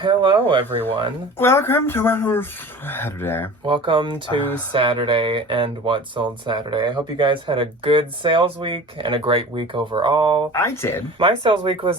Hello, everyone. Welcome to Saturday. Welcome to Saturday and What Sold Saturday. I hope you guys had a good sales week and a great week overall. I did. My sales week was,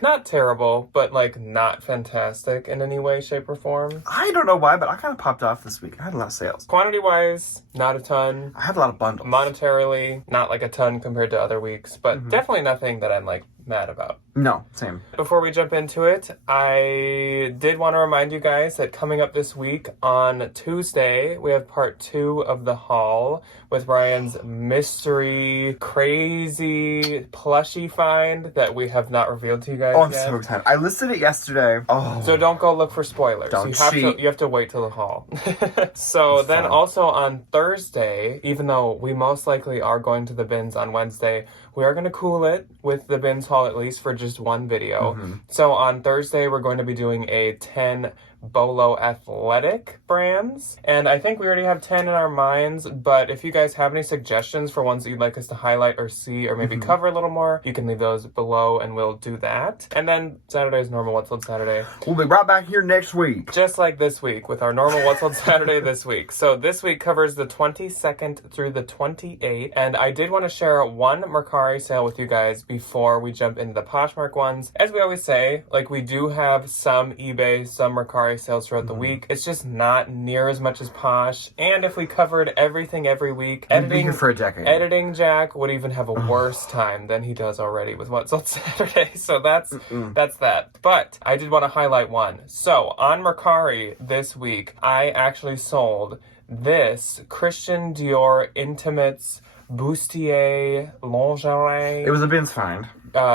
not terrible, but, not fantastic in any way, shape, or form. I don't know why, but I kind of popped off this week. I had a lot of sales. Quantity-wise, not a ton. I had a lot of bundles. Monetarily, not, a ton compared to other weeks, but definitely nothing that I'm, mad about. No, same. Before we jump into it, I did want to remind you guys that coming up this week on Tuesday, we have part 2 of the haul with Ryan's mystery, crazy plushie find that we have not revealed to you guys Oh, I'm yet. so excited. I listed it yesterday. Oh. So don't go look for spoilers. Don't You have to wait till the haul. So it's then fun. Also on Thursday, even though we most likely are going to the bins on Wednesday, we are going to cool it with the bins haul at least for just one video. So on Thursday, we're going to be doing a 10 Bolo Athletic brands. And I think we already have 10 in our minds, but if you guys have any suggestions for ones that you'd like us to highlight or see or maybe cover a little more, you can leave those below and we'll do that. And then Saturday's normal What's Sold Saturday. We'll be right back here next week. Just like this week with our normal What's Sold Saturday this week. So this week covers the 22nd through the 28th. And I did want to share one Mercari sale with you guys before we jump into the Poshmark ones. As we always say, we do have some eBay, some Mercari sales throughout the week. It's just not near as much as Posh. And if we covered everything every week, We'd be here for a decade. Editing Jack would even have a worse time than he does already with What's Sold Saturday. So that's that. But I did want to highlight one. So on Mercari this week, I actually sold this Christian Dior Intimates Bustier Lingerie. It was a bins find.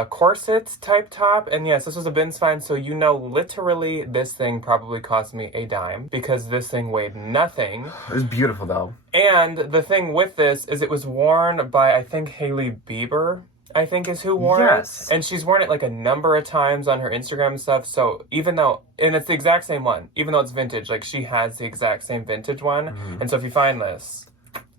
Corset type top, and yes, this was a bins find, so literally this thing probably cost me a dime because this thing weighed nothing. It was beautiful though. And the thing with this is it was worn by, I think, Hailey Bieber, I think is who wore it. And she's worn it a number of times on her Instagram and stuff, so and it's the exact same one, even though it's vintage, she has the exact same vintage one. And so if you find this,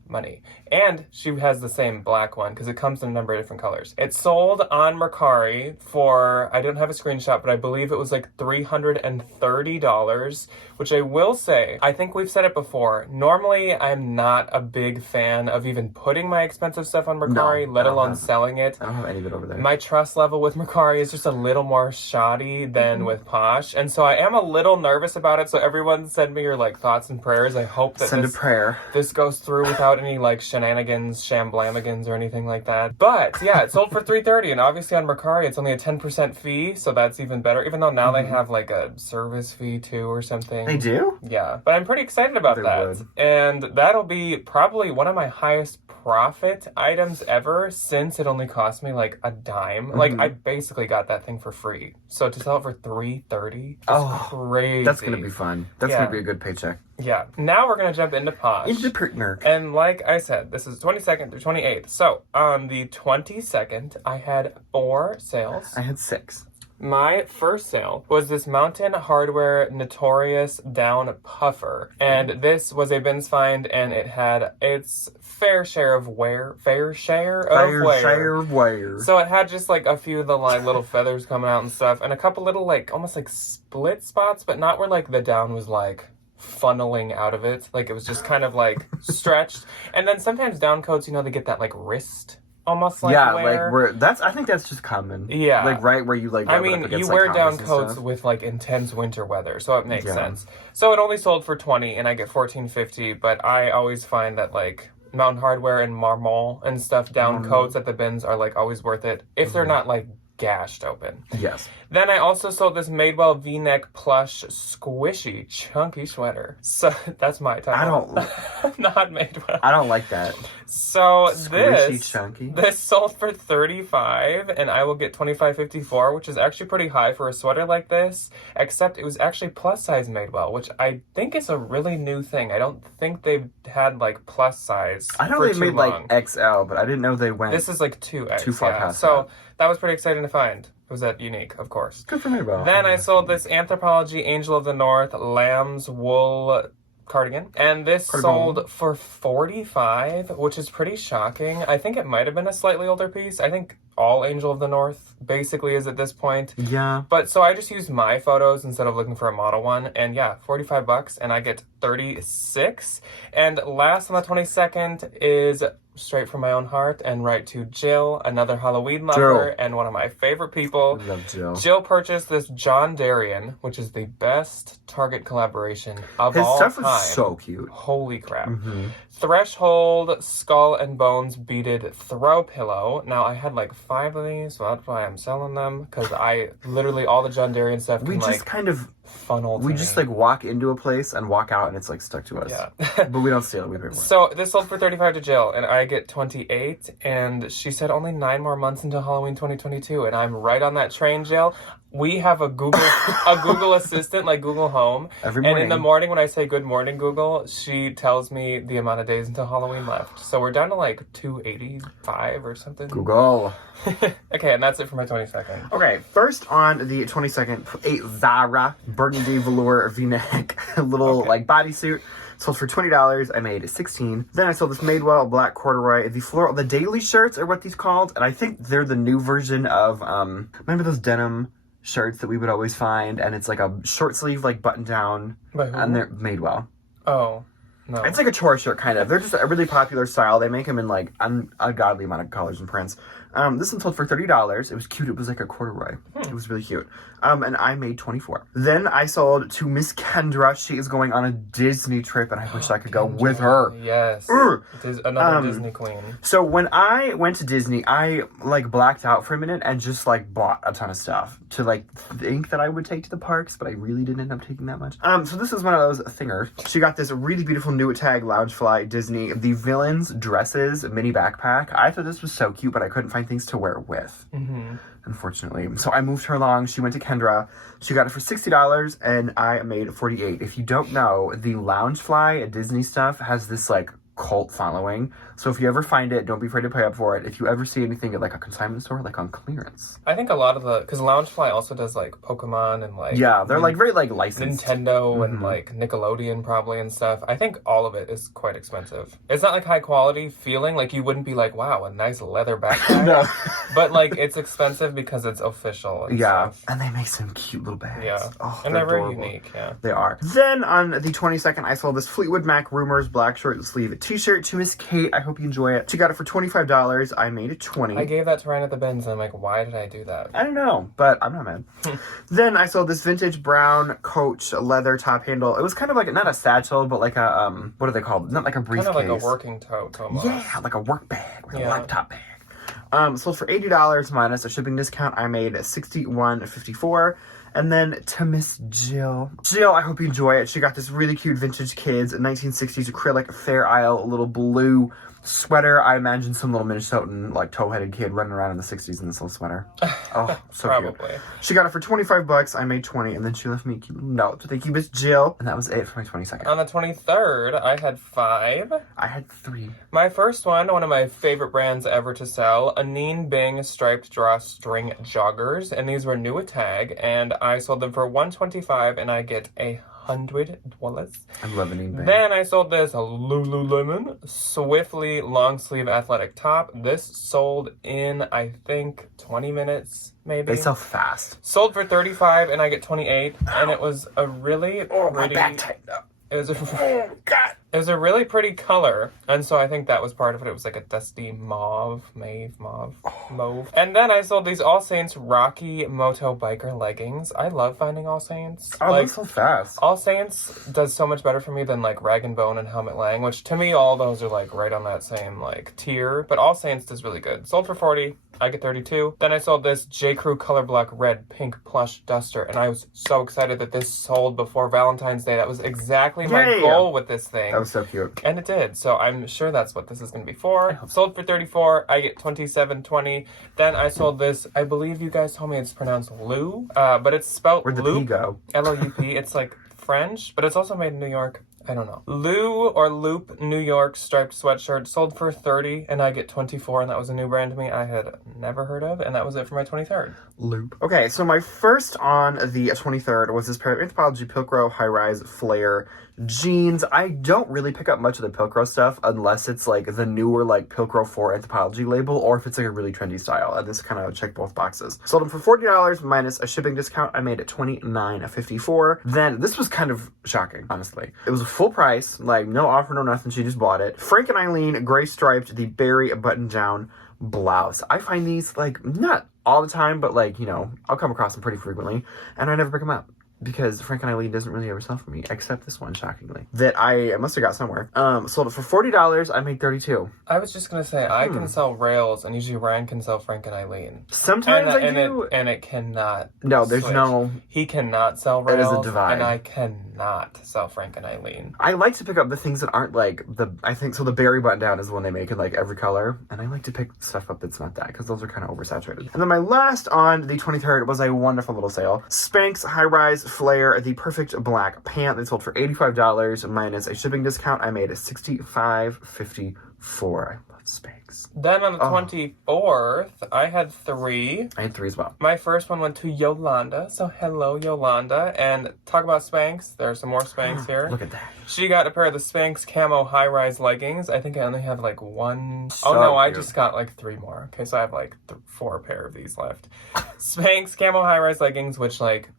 money. And she has the same black one because it comes in a number of different colors. It sold on Mercari for, I don't have a screenshot, but I believe it was $330, which I will say, I think we've said it before. Normally, I'm not a big fan of even putting my expensive stuff on Mercari, let alone selling it. I don't have any of it over there. My trust level with Mercari is just a little more shoddy than with Posh. And so I am a little nervous about it. So everyone send me your thoughts and prayers. I hope that Send a prayer. This goes through without any shenanigans, shamblamigans, or anything like that. But yeah, it sold for $330, and obviously on Mercari it's only a 10% fee, so that's even better. Even though now they have a service fee too or something. They do? Yeah, but I'm pretty excited about that. And that'll be probably one of my highest profit items ever since it only cost me a dime. I basically got that thing for free. So to sell it for $330 is crazy. That's gonna be fun. That's gonna be a good paycheck. Yeah. Now we're going to jump into Posh. Into Prickner. And like I said, this is 22nd through 28th. So on the 22nd, I had 4 sales. I had 6. My first sale was this Mountain Hardwear Notorious Down Puffer. And this was a bins find, and it had its fair share of wear. So it had just a few of the little feathers coming out and stuff, and a couple little almost split spots, but not where the down was funneling out of it. It was just kind of stretched. And then sometimes down coats, they get that wrist almost wear. Where I think that's just common. Yeah. Right where you I mean, you wear down coats with intense winter weather, so it makes sense. So it only sold for $20 and I get $14.50, but I always find that Mountain Hardwear and Marmol and stuff down coats at the bins are always worth it if they're not gashed open. Yes. Then I also sold this Madewell V-neck plush squishy chunky sweater. So that's my type. I don't not Madewell. I don't like that. So squishy chunky. This sold for $35 and I will get $25.54, which is actually pretty high for a sweater like this, except it was actually plus size Madewell, which I think is a really new thing. I don't think they've had plus size. I know they made XL, but I didn't know they went. This is 2X. Too far past So that was pretty exciting to find. Was that unique, of course. Good for me, bro. Then I sold this Anthropologie Angel of the North lamb's wool cardigan. And this sold for $45, which is pretty shocking. I think it might have been a slightly older piece. I think all Angel of the North basically is at this point. Yeah. But so I just used my photos instead of looking for a model one. And yeah, $45 and I get 36. And last on the 22nd is straight from my own heart and right to Jill, another Halloween lover and one of my favorite people. I love Jill. Jill purchased this John Darien, which is the best Target collaboration of His all stuff time. was so cute. Holy crap. Mm-hmm. Threshold Skull and Bones beaded throw pillow. Now I had like 5 of these, so that's why I'm selling them, because I literally all the John Darien stuff can We just like kind of funnel to we me. just like walk into a place and walk out and it's like stuck to us. Yeah. But we don't steal it, we pay for it. So this sold for $35 to Jill, and I get 28, and she said only 9 more months until Halloween 2022, and I'm right on that train, Jill. We have a Google Assistant, like Google Home. Every morning. And in the morning when I say good morning, Google, she tells me the amount of days until Halloween left. So we're down to like 285 or something. Google. Okay, and that's it for my 22nd. Okay, first on the 22nd, a Zara burgundy velour V-neck little like bodysuit. Sold for $20. I made 16. Then I sold this Madewell black corduroy. The daily shirts are what these called, and I think they're the new version of remember those denim shirts that we would always find, and it's like a short sleeve like button down, and they're Madewell. Oh. No. It's like a chore shirt, kind of. They're just a really popular style. They make them in, like, an ungodly amount of colors and prints. This one sold for $30. It was cute. It was like a corduroy. It was really cute. And I made 24. Then I sold to Miss Kendra. She is going on a Disney trip, and I wish I could go with her. Yes. Another Disney queen. So when I went to Disney, I, like, blacked out for a minute and just, like, bought a ton of stuff to, like, think that I would take to the parks, but I really didn't end up taking that much. So this is one of those thingers. She got this really beautiful new tag Loungefly Disney, the Villains Dresses mini backpack. I thought this was so cute, but I couldn't find things to wear it with. Unfortunately. So I moved her along. She went to Kendra. She got it for $60 and I made 48. If you don't know, the Loungefly Disney stuff has this like cult following. So if you ever find it, don't be afraid to pay up for it. If you ever see anything at like a consignment store, like on clearance. I think a lot of because Loungefly also does like Pokemon and like they're like very like licensed. Nintendo and like Nickelodeon probably and stuff. I think all of it is quite expensive. It's not like high quality feeling, like you wouldn't be like, wow, a nice leather backpack. No. But like it's expensive because it's official. And stuff. And they make some cute little bags. Yeah. Oh, and they're very adorable. unique, yeah. They are. Then on the 22nd, I sold this Fleetwood Mac Rumors black short sleeve t-shirt to Miss Kate. I hope you enjoy it. She got it for $25. I made it 20. I gave that to Ryan at the bins and I'm like, why did I do that? I don't know, but I'm not mad. Then I sold this vintage brown Coach leather top handle. It was kind of like, not a satchel, but like a, what are they called? Not like a briefcase. Kind of like a working tote almost. Yeah, like a work bag, like a laptop bag. Sold for $80 minus a shipping discount. I made $61.54. And then to Miss Jill. Jill, I hope you enjoy it. She got this really cute vintage kids 1960s acrylic Fair Isle little blue sweater. I imagine some little Minnesotan, like, toe-headed kid running around in the 60s in this little sweater. Oh, so Probably. cute. She got it for $25. I made 20, and then she left me a cute note. So thank you, Miss Jill. And that was it for my 22nd. On the 23rd, I had 5. I had 3. My first one of my favorite brands ever to sell, Anine Bing striped drawstring joggers, and these were new at tag, and I sold them for $125, and I get $100. I love Anine Bing. Then I sold this Lululemon Swiftly long sleeve athletic top. This sold in, I think, 20 minutes, maybe. They sell fast. Sold for $35, and I get 28, and it was a really my back tightened up. It was a really pretty color, and so I think that was part of it. It was like a dusty mauve. And then I sold these All Saints Rocky Moto Biker leggings. I love finding All Saints. Oh, like, so fast. All Saints does so much better for me than like Rag & Bone and Helmet Lang, which to me all those are like right on that same like tier. But All Saints does really good. Sold for $40. I get 32. Then I sold this J. Crew Color Black Red Pink Plush Duster, and I was so excited that this sold before Valentine's Day. That was exactly my goal with this thing. That was so cute. And it did, so I'm sure that's what this is going to be for. Sold for $34. I get $27.20. Then I sold this, I believe you guys told me it's pronounced Lou, but it's spelled Where'd the Loop. P go? L-O-U-P. It's like French, but it's also made in New York. I don't know. Lou or Loop New York striped sweatshirt sold for $30 and I get $24, and that was a new brand to me I had never heard of, and that was it for my 23rd. Loop. Okay, so my first on the 23rd was this pair of Anthropologie Pilcro high-rise flare jeans. I don't really pick up much of the Pilcro stuff unless it's like the newer like Pilcro 4 Anthropologie label, or if it's like a really trendy style, and this kind of checked both boxes. Sold them for $40 minus a shipping discount. I made it $29.54. Then this was kind of shocking, honestly. It was a full price, like no offer, no nothing. She just bought it. Frank and Eileen gray striped the berry button down blouse. I find these like not all the time, but like, you know, I'll come across them pretty frequently, and I never pick them up because Frank and Eileen doesn't really ever sell for me, except this one, shockingly, that I must have got somewhere. Sold it for $40. I made $32. I was just gonna say, I can sell rails, and usually Ryan can sell Frank and Eileen. Sometimes I do. And it cannot. No, there's switch. no. He cannot sell rails. It is a divide. And I cannot sell Frank and Eileen. I like to pick up the things that aren't like I think, so the berry button down is the one they make in like every color. And I like to pick stuff up that's not that, because those are kind of oversaturated. And then my last on the 23rd was a wonderful little sale. Spanx high-rise flare, the perfect black pant. They sold for $85 minus a shipping discount. I made it $65.54. I love Spanx. Then on the 24th, I had 3. I had 3 as well. My first one went to Yolanda. So hello, Yolanda. And talk about Spanx. There are some more Spanx here. Look at that. She got a pair of the Spanx camo high-rise leggings. I think I only have like 1. So oh no, I cute. just got like 3 more. Okay, so I have like 4 pair of these left. Spanx camo high-rise leggings, which like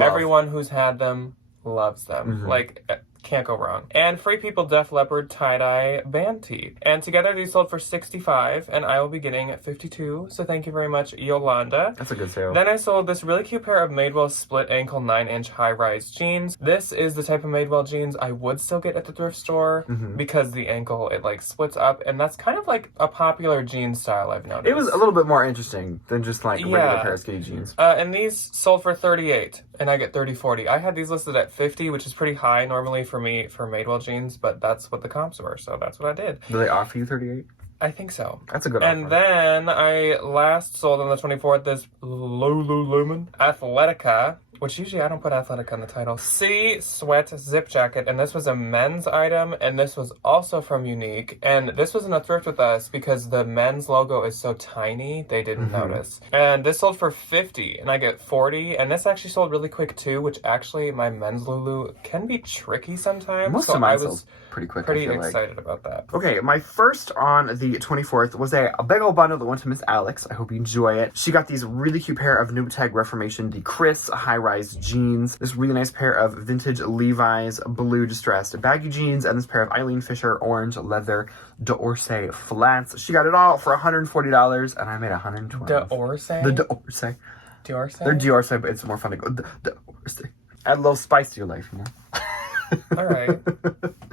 everyone who's had them loves them. Like, can't go wrong. And Free People Def Leppard tie-dye band tee. And together these sold for $65, and I will be getting $52. So thank you very much, Yolanda. That's a good sale. Then I sold this really cute pair of Madewell split ankle 9-inch high-rise jeans. This is the type of Madewell jeans I would still get at the thrift store because the ankle, it like splits up, and that's kind of like a popular jean style I've noticed. It was a little bit more interesting than just like regular pair of skinny jeans. And these sold for $38, and I get $30.40. I had these listed at $50, which is pretty high normally for me for Madewell jeans, but that's what the comps were, so that's what I did. Do they offer you $38? I think so. That's a good And offer. then I last sold on the 24th this Lululemon Athletica, which usually I don't put Athletica in the title. Sea Sweat Zip Jacket, and this was a men's item, and this was also from Unique, and this was in a thrift with us because the men's logo is so tiny, they didn't notice. And this sold for $50, and I get $40, and this actually sold really quick too, which actually my men's Lulu can be tricky sometimes. Most so of mine I sold was pretty quick, pretty I feel excited about that. Okay, my first on the 24th was a big old bundle that went to Miss Alex. I hope you enjoy it. She got these really cute pair of Nubtag Reformation the Chris high-rise jeans, this really nice pair of vintage Levi's blue distressed baggy jeans, and this pair of Eileen Fisher orange leather d'Orsay flats. She got it all for $140, and I made $120. D'Orsay? The d'Orsay. D'Orsay? They're d'Orsay, but it's more fun to go d'Orsay. Add a little spice to your life, you know? All right.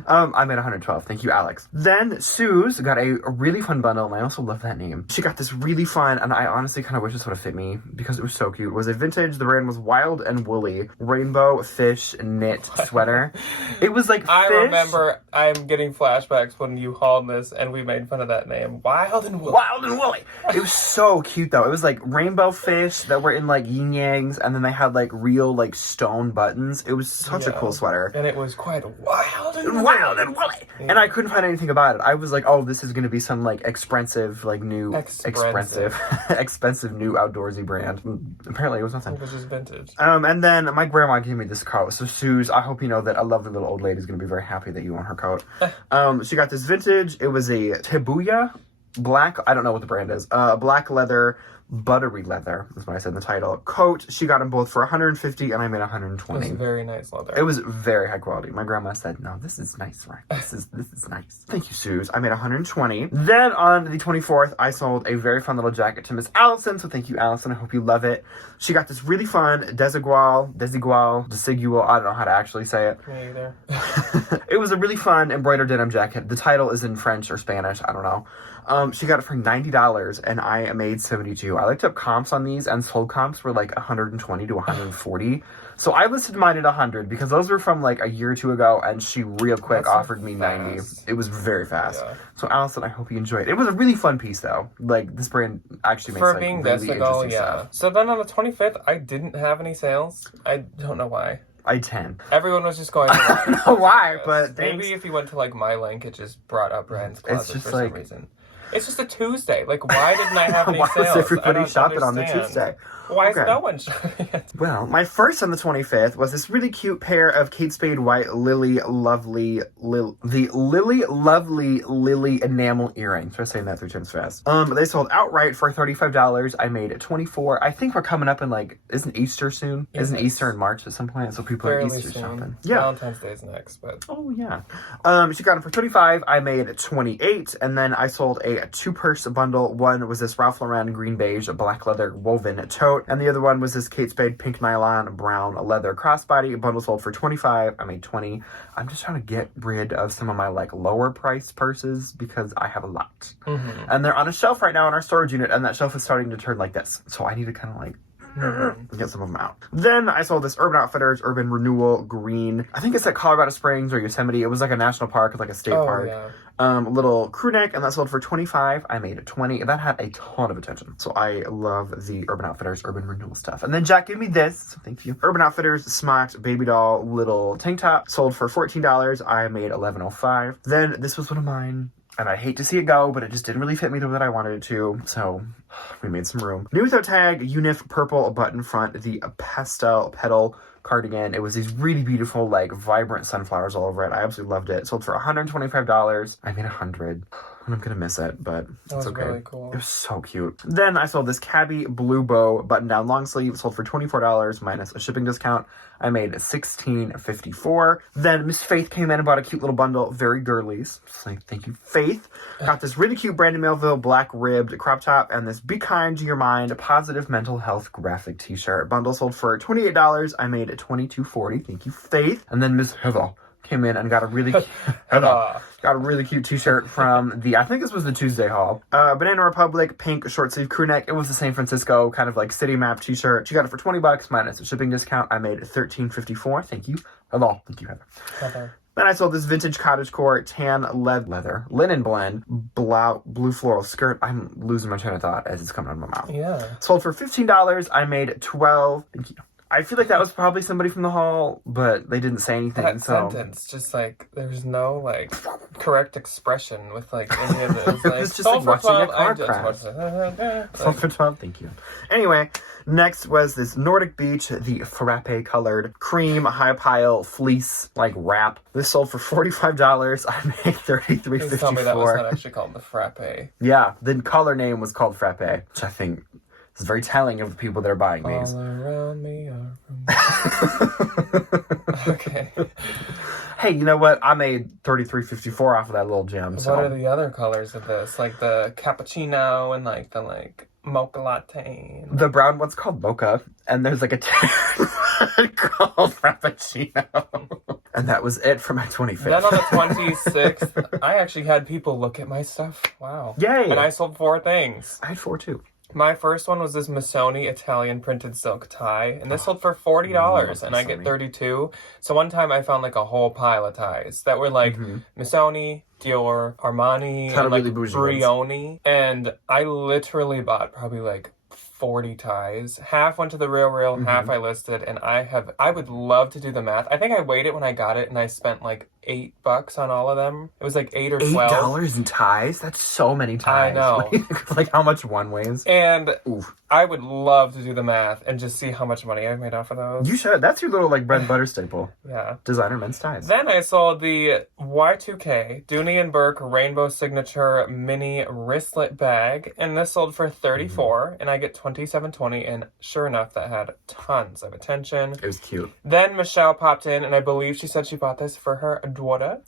I made 112. Thank you, Alex. Then Suze got a really fun bundle, and I also love that name. She got this really fun, and I honestly kind of wish this would have fit me because it was so cute. It was a vintage, the brand was Wild and Woolly, rainbow fish knit sweater. It was like I fish. remember I'm getting flashbacks when you hauled this and we made fun of that name. Wild and Woolly. Wild and Woolly. It was so cute, though. It was like rainbow fish that were in like yin yangs, and then they had like real like stone buttons. It was such a cool sweater. And it was quite wild and Wild and Woolly. Yeah. And I couldn't find anything about it. I was like, oh, this is going to be some like expensive, like new, expensive new outdoorsy brand. Apparently it was nothing. It was just vintage. And then my grandma gave me this coat. So Suze, I hope you know that a lovely little old lady is going to be very happy that you own her coat. She got this vintage. It was a Shibuya black, I don't know what the brand is, black leather, buttery leather, is what I said in the title, coat. She got them both for $150, and I made $120. It was very nice leather. It was very high quality. My grandma said, no, this is nice, right? This is nice. Thank you, Suze. I made $120. Then on the 24th, I sold a very fun little jacket to Miss Allison, so thank you, Allison. I hope you love it. She got this really fun desigual, I don't know how to actually say it. Me either. It was a really fun embroidered denim jacket. The title is in French or Spanish, I don't know. She got it for $90, and I made $72. I looked up comps on these, and sold comps were like $120 to $140. So I listed mine at $100 because those were from like a year or two ago, and she real quick offered me $90. It was very fast. Yeah. So Allison, I hope you enjoyed it. It was a really fun piece, though. Like, this brand actually makes for being really interesting stuff. So then on the 25th, I didn't have any sales. I don't know why. I 10. Everyone was just going. I don't know why, but thanks. maybe if you went to like my link, it just brought up Brand's Closet just for like- some reason. It's just a Tuesday. Like, why didn't I have any Why sales? was everybody I don't shopping on the understand. Tuesday? Why is Okay. no one shopping it? Well, my first on the 25th was this really cute pair of Kate Spade White Lily Lovely enamel earrings. Try saying that 3 times fast. They sold outright for $35. I made 24. I think we're coming up in like, isn't Easter soon? Yes. Isn't Easter in March at some point? So people are Fairly Easter soon. shopping. Yeah. Valentine's Day is next, but Oh yeah. She got them for 35. I made 28, and then I sold a 2-purse bundle. One was this Ralph Lauren green beige black leather woven tote, and the other one was this Kate Spade pink nylon brown leather crossbody. A bundle sold for 25. I made 20. I'm just trying to get rid of some of my like lower priced purses because I have a lot, and they're on a shelf right now in our storage unit, and that shelf is starting to turn like this. So I need to kind of like get some of them out. Then I sold this Urban Outfitters Urban Renewal Green. I think it's at Colorado Springs or Yosemite. It was like a national park, like a state park. Yeah. Little crew neck, and that sold for 25. I made 20. That had a ton of attention. So I love the Urban Outfitters Urban Renewal stuff. And then Jack gave me this. So thank you. Urban Outfitters Smocked Baby Doll Little Tank Top sold for $14. I made $11.05. Then this was one of mine. And I hate to see it go, but it just didn't really fit me the way that I wanted it to. So we made some room. New without tag, Unif purple button front, the pastel petal cardigan. It was these really beautiful, like, vibrant sunflowers all over it. I absolutely loved it. It sold for $125. I made $100. And I'm gonna miss it, but it's okay. Really cool. It was so cute. Then I sold this Cabby Blue Bow button-down long sleeve. It sold for $24 minus a shipping discount. I made $16.54. Then Miss Faith came in and bought a cute little bundle, very girlies. Just like, thank you, Faith. Got this really cute Brandon Melville black ribbed crop top and this Be Kind to Your Mind positive mental health graphic t-shirt. Bundle sold for $28. I made $22.40. Thank you, Faith. And then Miss Heather came in and got a really cute t-shirt from the, I think this was the Tuesday haul. Banana Republic pink short sleeve crew neck. It was the San Francisco kind of like city map t-shirt. She got it for $20 minus a shipping discount. I made $13.54. Thank you. Hello. Thank you, Heather. Then I sold this vintage cottagecore tan leather linen blend blue floral skirt. I'm losing my train of thought as it's coming out of my mouth. Yeah. Sold for $15. I made $12. Thank you. I feel like that was probably somebody from the hall, but they didn't say anything. That so sentence, just like, there's no, like, correct expression with, like, any of this. Like, was just like watching a car crash. Sold for 12, thank you. Anyway, next was this Nordic Beach, the frappe colored cream high pile fleece, like wrap. This sold for $45. I made $33.54. Please tell me that was not actually called the frappe. Yeah, the color name was called frappe, which I think is very telling of the people that are buying these. All around me are Okay. Hey, you know what? I made $33.54 off of that little gem. So. What are the other colors of this? Like the cappuccino and like the mocha latte. The brown one's called mocha, and there's like a tan called frappuccino. And that was it for my 25th. Then on the 26th, I actually had people look at my stuff. Wow. Yay! And I sold 4 things. I had 4 too. My first one was this Missoni Italian printed silk tie, and this sold for $40, and I get 32. So one time I found like a whole pile of ties that were like Missoni, Dior, Armani, and like really bougie Brioni, and I literally bought probably like 40 ties. Half went to the Real, half I listed, and I would love to do the math. I think I weighed it when I got it, and I spent like $8 on all of them. It was like 8 or 12. $8 in ties? That's so many ties. I know. Like how much one weighs? And Oof. I would love to do the math and just see how much money I've made off of those. You should. That's your little like bread and butter staple. Yeah. Designer men's ties. Then I sold the Y2K Dooney and Burke Rainbow Signature Mini Wristlet Bag, and this sold for $34, and I get $27.20, and sure enough, that had tons of attention. It was cute. Then Michelle popped in, and I believe she said she bought this for her daughter.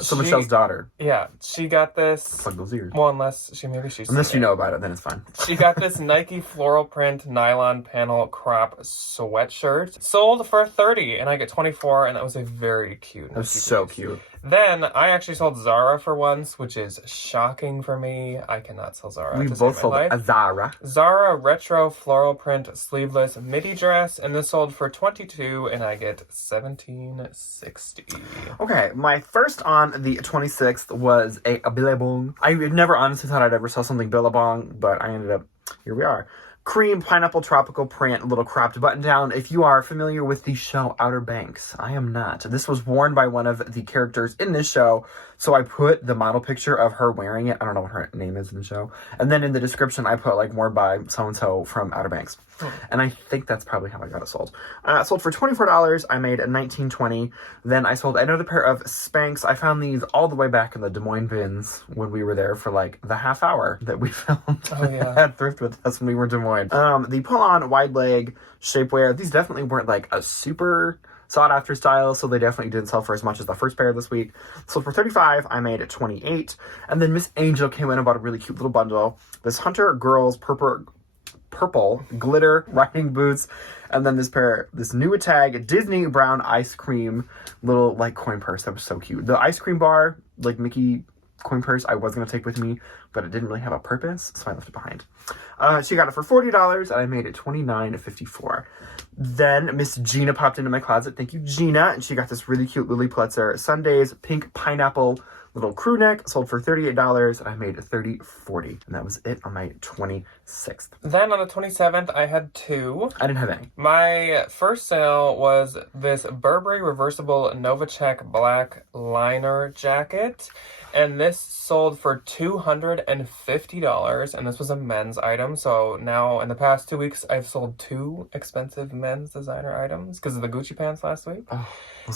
So Michelle's daughter. Yeah, she got this. Plug those ears. Well, unless you know about it, then it's fine. She got this Nike floral print nylon panel crop sweatshirt. Sold for $30, and I get $24, and that was a very cute. That was so cute. Then I actually sold Zara for once, which is shocking for me. I cannot sell Zara. We both sold a Zara. Zara retro floral print sleeveless midi dress, and this sold for $22, and I get $17.60. Okay, my first on the 26th was a Billabong. I never honestly thought I'd ever sell something Billabong, but I ended up, here we are. cream pineapple tropical print little cropped button down. If you are familiar with the show Outer Banks, I am not. This was worn by one of the characters in this show, so I put the model picture of her wearing it. I don't know what her name is in the show. And then in the description, I put like worn by so-and-so from Outer Banks. And I think that's probably how I got it sold. Sold for $24. I made a $19.20. Then I sold another pair of Spanx. I found these all the way back in the Des Moines bins when we were there for like the half hour that we filmed at Thrift with us when we were in Des Moines. The pull-on wide leg shapewear. These definitely weren't like a super sought after style, so they definitely didn't sell for as much as the first pair this week. Sold for $35. I made it $28. And then Miss Angel came in and bought a really cute little bundle. This Hunter Girls purple glitter riding boots, and then this new tag Disney brown ice cream little like coin purse that was so cute. The ice cream bar, like Mickey coin purse, I was gonna take with me, but it didn't really have a purpose, so I left it behind. She got it for $40, and I made it $29.54. Then Miss Gina popped into my closet. Thank you, Gina, and she got this really cute Lily Pulitzer Sundays pink pineapple little crew neck, sold for $38, and I made $30.40. And that was it on my 26th. Then on the 27th, I had two. I didn't have any. My first sale was this Burberry reversible Novacek black liner jacket. And this sold for $250, and this was a men's item. So now, in the past 2 weeks, I've sold 2 expensive men's designer items because of the Gucci pants last week. Oh,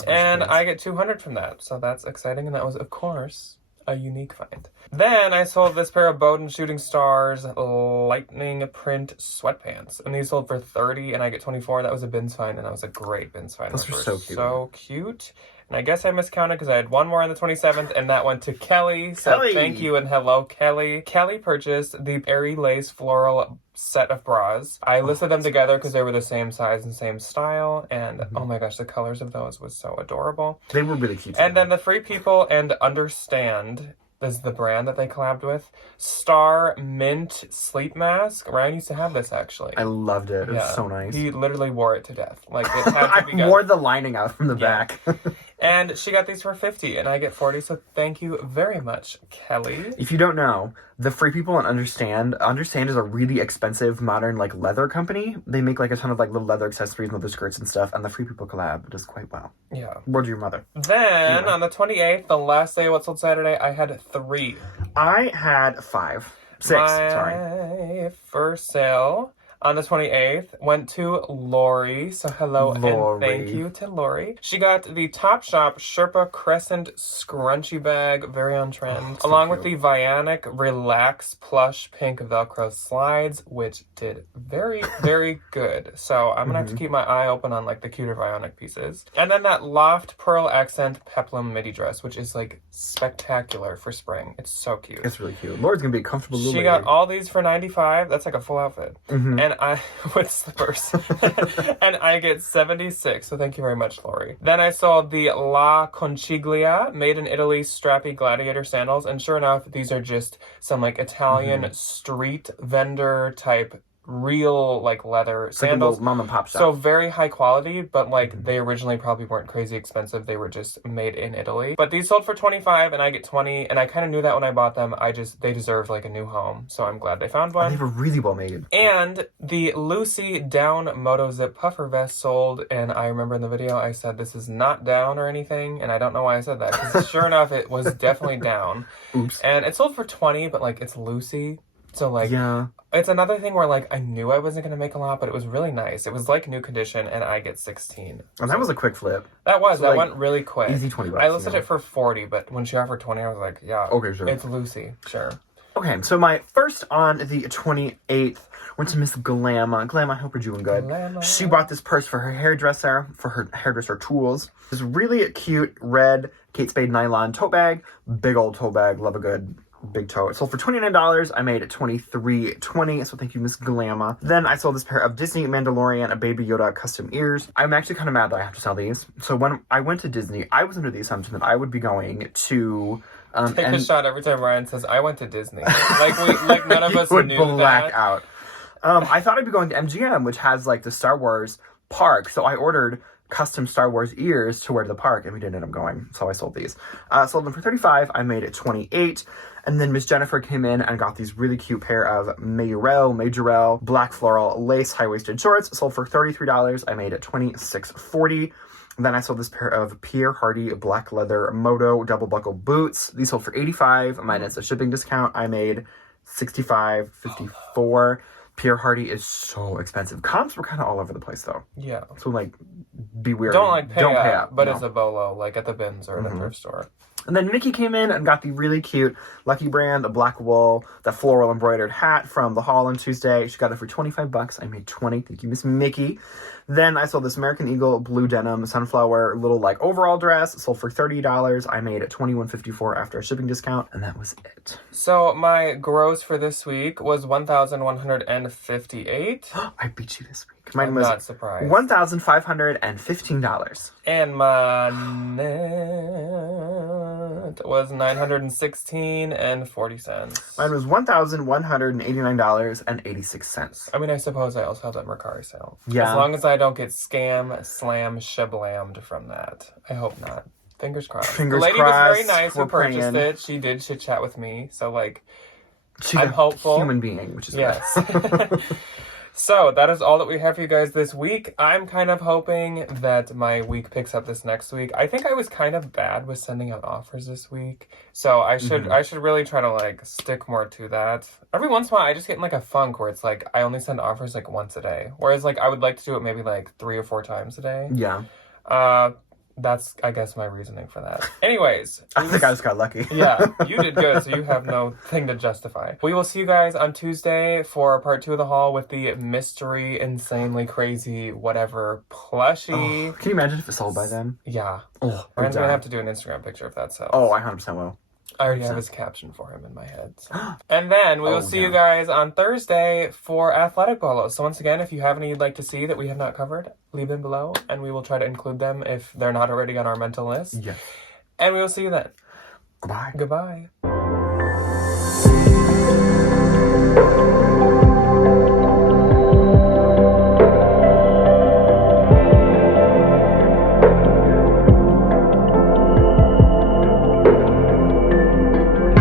and I get $200 from that, so that's exciting. And that was, of course, a unique find. Then I sold this pair of Bowden Shooting Stars lightning print sweatpants, and these sold for $30, and I get $24. That was a bins find, and that was a great bins find. Those were so cute. So cute. And I guess I miscounted because I had one more on the 27th, and that went to Kelly. So thank you and hello, Kelly. Kelly purchased the Airy Lace Floral set of bras. I listed them together because they were the same size and same style, and oh my gosh, the colors of those was so adorable. They were really cute. And then the Free People and Understand is the brand that they collabed with. Star Mint Sleep Mask. Ryan used to have this, actually. I loved it. It was so nice. He literally wore it to death. Like, it had to be I wore the lining out from the back. And she got these for $50, and I get $40, so thank you very much, Kelly. If you don't know, the Free People and Understand is a really expensive modern like leather company. They make like a ton of like little leather accessories and leather skirts and stuff, and the Free People collab does quite well. Yeah. Word to your mother. Then, on the 28th, the last day of What Sold Saturday, I had 3. I had 5. 6, sorry. My first sale on the 28th went to Lori. So hello and thank you to Lori. She got the Topshop Sherpa Crescent scrunchie bag, very on trend, along with the Vionic Relax plush pink Velcro slides, which did very, very good. So I'm gonna have to keep my eye open on like the cuter Vionic pieces. And then that Loft Pearl Accent Peplum midi dress, which is like spectacular for spring. It's so cute. It's really cute. Lori's gonna be a comfortable little She got all these for $95. That's like a full outfit. And I, with slippers. And I get $76. So thank you very much, Lori. Then I sold the La Conciglia made in Italy strappy gladiator sandals. And sure enough, these are just some like Italian street vendor type real like leather sandals. Like a mom and pop shop. So very high quality, but like they originally probably weren't crazy expensive. They were just made in Italy. But these sold for $25 and I get $20, and I kind of knew that when I bought them. They deserved like a new home. So I'm glad they found one. And they were really well made. And the Lucy Down Moto Zip puffer vest sold, and I remember in the video I said this is not down or anything, and I don't know why I said that, because sure enough it was definitely down. Oops. And it sold for $20, but like it's Lucy. So like, yeah, it's another thing where like I knew I wasn't gonna make a lot, but it was really nice. It was like new condition, and I get 16. And that was a quick flip. That was. So, that like, went really quick. Easy $20. I listed it for 40, but when she offered 20, I was like, yeah, okay, sure. It's Lucy, sure. Okay, so my first on the 28th went to Miss Glamma. Glamma, I hope you're doing good. Glamma. She bought this purse for her hairdresser tools. This really cute red Kate Spade nylon tote bag. Big old tote bag. Love a good big toe. It sold for $29. I made it $23.20. So thank you, Miss Glamma. Then I sold this pair of Disney Mandalorian, a Baby Yoda custom ears. I'm actually kind of mad that I have to sell these. So when I went to Disney, I was under the assumption that I would be going to take a shot every time Ryan says, I went to Disney. Like none of us would knew black that. out. I thought I'd be going to MGM, which has like the Star Wars park. So I ordered custom Star Wars ears to wear to the park, and we didn't end up going, so I sold these. Sold them for $35. I made it $28. And then Miss Jennifer came in and got these really cute pair of Majorelle black floral lace high-waisted shorts. Sold for $33. I made it $26.40. Then I sold this pair of Pierre Hardy black leather Moto double buckle boots. These sold for $85. Minus a shipping discount, I made $65.54. Pierre Hardy is so expensive. Comps were kind of all over the place though. Yeah. So like, be weird. Don't pay up, but no. it's a bolo, like at the bins or at a thrift store. And then Nikki came in and got the really cute Lucky Brand black wool, the floral embroidered hat from the haul on Tuesday. She got it for $25. I made $20. Thank you, Miss Mickey. Then I sold this American Eagle blue denim sunflower little like overall dress. Sold for $30. I made it $21.54 after a shipping discount, and that was it. So my gross for this week was $1,158. I beat you this week. Mine I'm was not surprised. $1,515. And my net was $916.40. Mine was $1,189.86. I mean, I suppose I also have that Mercari sale. Yeah. As long as I don't get scam, slam, shablammed from that. I hope not. Fingers crossed. Fingers the lady crossed. was very nice who We're purchased praying. it. She did chit chat with me. So, like, She's I'm hopeful. Human being, which is yes. good. So, that is all that we have for you guys this week. I'm kind of hoping that my week picks up this next week. I think I was kind of bad with sending out offers this week. So, I should really try to, like, stick more to that. Every once in a while, I just get in, like, a funk where it's, like, I only send offers, like, once a day. Whereas, like, I would like to do it maybe, like, 3 or 4 times a day. Yeah. That's, I guess, my reasoning for that. Anyways. I think I just got lucky. Yeah, you did good, so you have no thing to justify. We will see you guys on Tuesday for part 2 of the haul with the mystery, insanely crazy, whatever plushie. Oh, can you imagine if it sold by then? Yeah. Oh, Brandon's gonna have to do an Instagram picture if that sells. Oh, I 100% will. I already have his caption for him in my head. So. And then we will see you guys on Thursday for athletic polos. So once again, if you have any you'd like to see that we have not covered, leave them below, and we will try to include them if they're not already on our mental list. Yes. And we will see you then. Goodbye. Goodbye.